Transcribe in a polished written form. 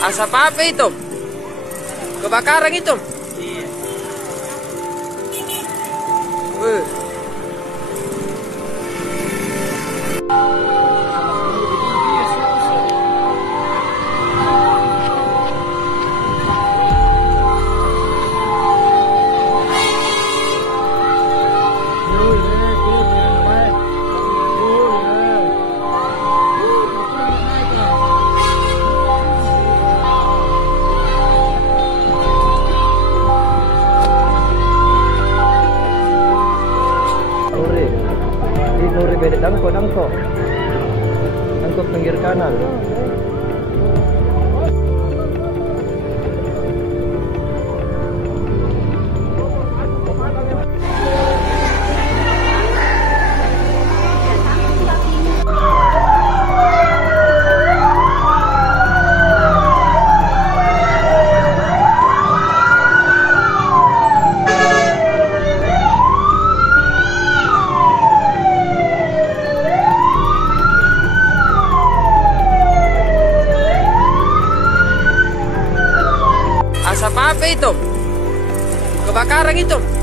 Asap apa itu? Kebakaran itu? Iya. Wih. Sore beda angkot pinggir kanan. Asap apa itu? Kebakaran itu?